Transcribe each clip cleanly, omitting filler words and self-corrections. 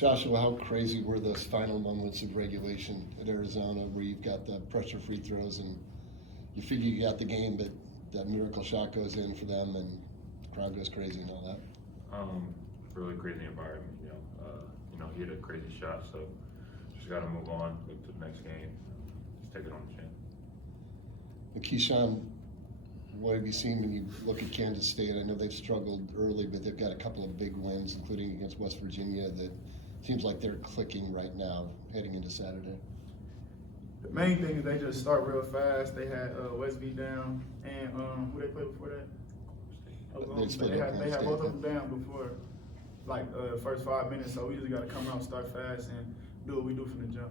Joshua, how crazy were those final moments of regulation at Arizona where you've got the pressure free throws and you figure you got the game, but that miracle shot goes in for them and the crowd goes crazy and all that? Really crazy environment, he hit a crazy shot, so just got to move on, look to the next game, just take it on the chin. And Keshon, what have you seen when you look at Kansas State? I know they've struggled early, but they've got a couple of big wins, including against West Virginia, that seems like they're clicking right now heading into Saturday. The main thing is they just start real fast. They had Westby down, and who they played before that? They had both of them down before, like first 5 minutes. So we just got to come out, start fast, and do what we do from the jump.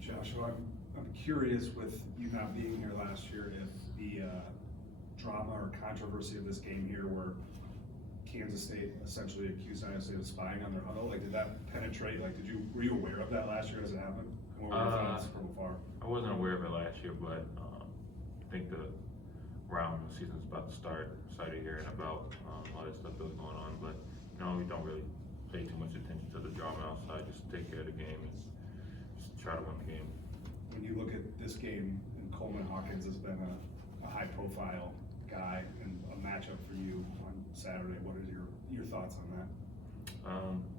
Joshua, I'm curious with you not being here last year if the drama or controversy of this game here, where Kansas State essentially accused Iowa State of spying on their huddle, like did that penetrate? Like, were you aware of that last year as it happened? What were your thoughts from afar? I wasn't aware of it last year, but I think the season's about to start. Excited hearing about all that stuff that was going on, but we don't really pay too much attention to the drama outside. Just take care of the game and just try to win the game. When you look at this game, and Coleman Hawkins has been a high-profile guy and a matchup for you on Saturday, what are your thoughts on that?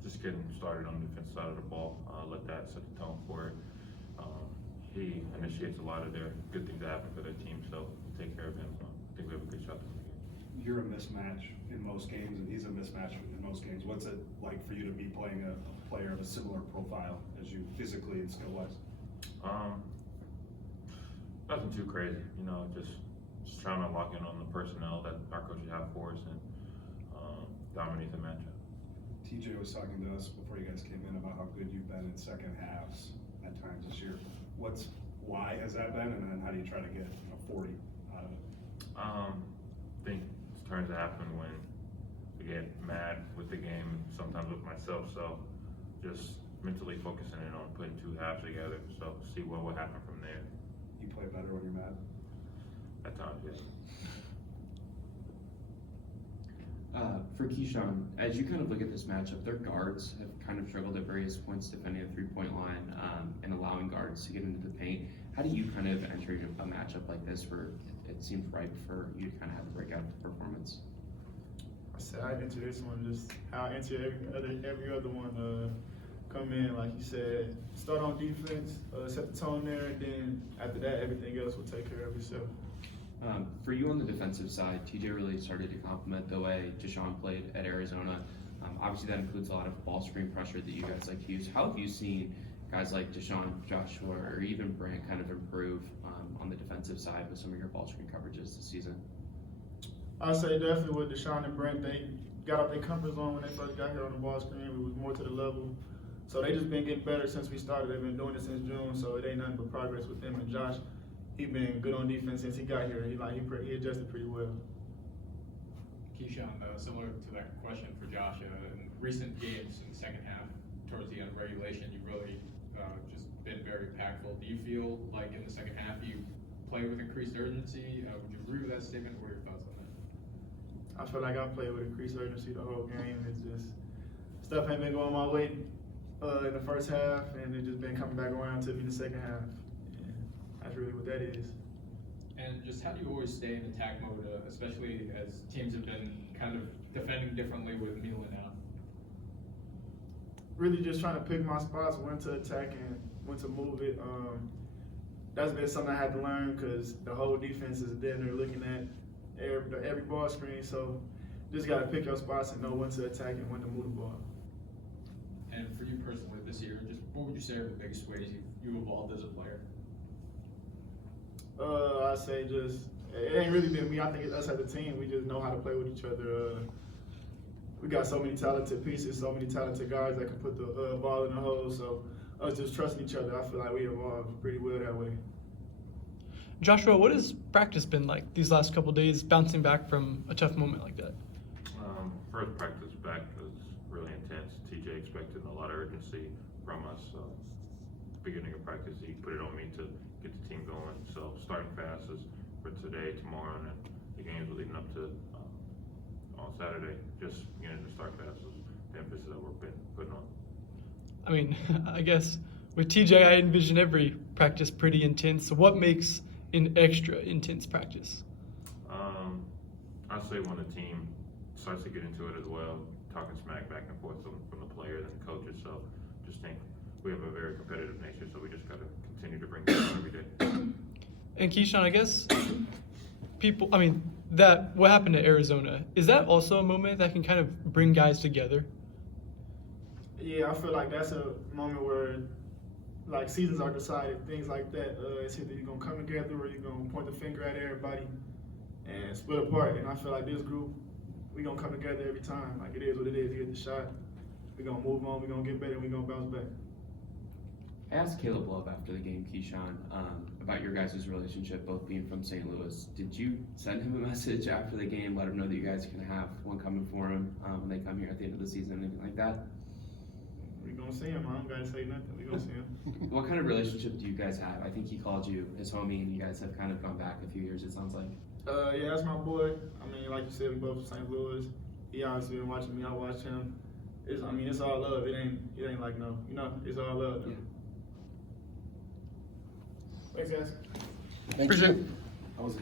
Just getting started on the defense side of the ball. Let that set the tone for it. He initiates a lot of their good things that happen for their team, so take care of him. I think we have a good shot to win the game. You're a mismatch in most games, and he's a mismatch in most games. What's it like for you to be playing a player of a similar profile as you physically and skill-wise? Nothing too crazy, just trying to lock in on the personnel that our coaches have for us and dominate the matchup. TJ was talking to us before you guys came in about how good you've been in second halves at times this year. Why has that been, and then how do you try to get 40 out of it? I think it's turns to happen when I get mad with the game, sometimes with myself, so just mentally focusing in on putting two halves together, so see what will happen from there. You play better when you're mad? At times, yes. For Keshon, as you kind of look at this matchup, their guards have kind of struggled at various points defending the three-point line and allowing guards to get into the paint. How do you kind of enter a matchup like this where it seems ripe for you to kind of have a breakout performance? I said I enter this one just how I enter every other one. Come in, like you said, start on defense, set the tone there, and then after that, everything else will take care of itself. For you on the defensive side, TJ really started to complement the way Keshon played at Arizona. Obviously, that includes a lot of ball screen pressure that you guys like to use. How have you seen guys like Keshon, Joshua, or even Brant kind of improve on the defensive side with some of your ball screen coverages this season? I say definitely with Deshaun and Brent, they got out their comfort zone when they first got here on the ball screen. We was more to the level. So they just been getting better since we started. They've been doing it since June, so it ain't nothing but progress with them. And Josh, he been good on defense since he got here. He adjusted pretty well. Keshon, similar to that question for Josh, in recent games in the second half, towards the end of regulation, you've really just been very impactful. Do you feel like in the second half you play with increased urgency? Would you agree with that statement? What are your thoughts on that? I feel like I played with increased urgency the whole game. It's just stuff ain't been going my way in the first half, and it just been coming back around to me in the second half. And that's really what that is. And just how do you always stay in attack mode, especially as teams have been kind of defending differently with Milan out? Really just trying to pick my spots, when to attack and when to move it. That's been something I had to learn because the whole defense is there. They're looking at every ball screen, so just got to pick your spots and know when to attack and when to move the ball. And for you personally this year, just what would you say are the biggest ways you evolved as a player? I say just, it ain't really been me. I think it's us as a team. We just know how to play with each other. We got so many talented pieces, so many talented guys that can put the ball in the hole. So us just trusting each other, I feel like we evolved pretty well that way. Joshua, what has practice been like these last couple of days, bouncing back from a tough moment like that? First practice back was really intense. TJ expected a lot of urgency from us. So beginning of practice, he put it on me to get the team going. So starting fast is for today, tomorrow, and then the games leading up to on Saturday. Just beginning to start fast is the emphasis that we're putting on. I mean, I guess with TJ, I envision every practice pretty intense. So what makes an extra intense practice? I'd say when the team starts to get into it as well, talking smack back and forth from the players and the coaches. So just think we have a very competitive nature, so we just got to continue to bring that out every day. And Keshon, I guess people, I mean, that what happened to Arizona, is that also a moment that can kind of bring guys together? Yeah, I feel like that's a moment where, like, seasons are decided, things like that. It's either you're gonna come together or you're gonna point the finger at everybody and split apart. And I feel like this group, we gonna come together every time. Like, it is what it is. You hit the shot, we gonna move on, we gonna get better, we gonna bounce back. I asked Caleb Love after the game, Keshon, about your guys' relationship, both being from St. Louis. Did you send him a message after the game, let him know that you guys can have one coming for him when they come here at the end of the season, anything like that? We gonna see him. I don't gotta say nothing. We gonna see him. What kind of relationship do you guys have? I think he called you his homie, and you guys have kind of gone back a few years, it sounds like. Yeah, that's my boy. I mean, like you said, we both from St. Louis. He obviously been watching me. I watched him. It's all love. It ain't like no, it's all love. Yeah. Thanks, guys. Thank Appreciate you. it.